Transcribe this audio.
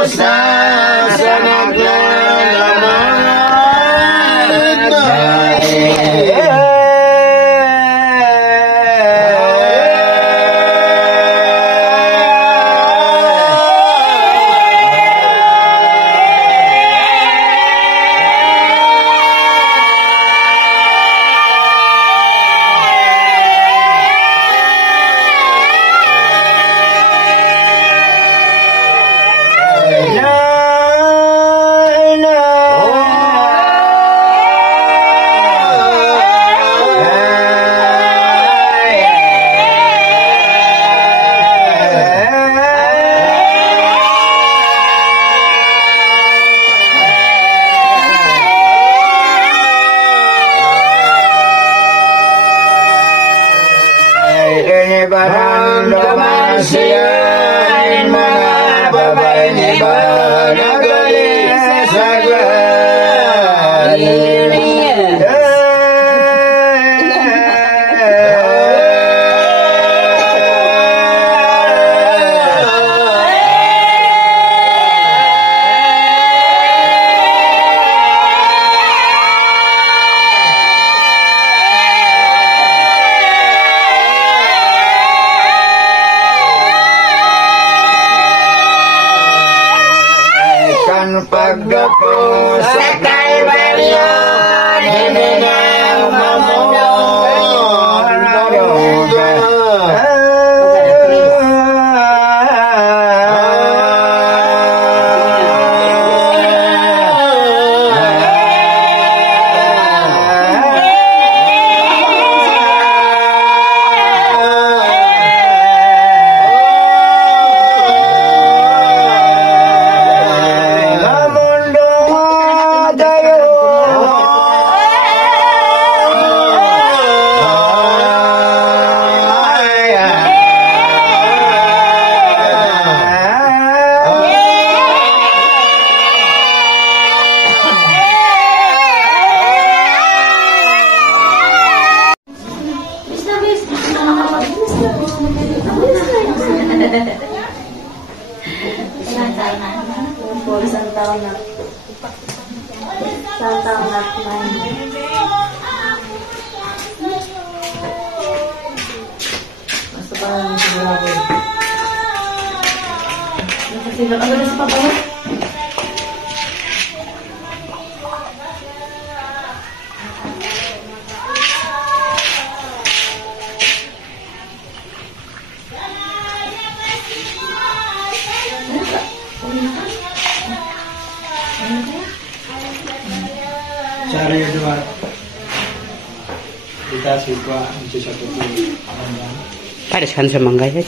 dusta sa naglalaman. Maramdaman siyain mga babay ni Banagaling sa pagdapo sa Kalbaryo, hindi na mamulong naruga. Isang taon na kumain. Basta pa lang sigurado. Nakasilap ako na sa papa mo. Cara ya dua kita siswa bisa satu Pada sekarang semangga ya.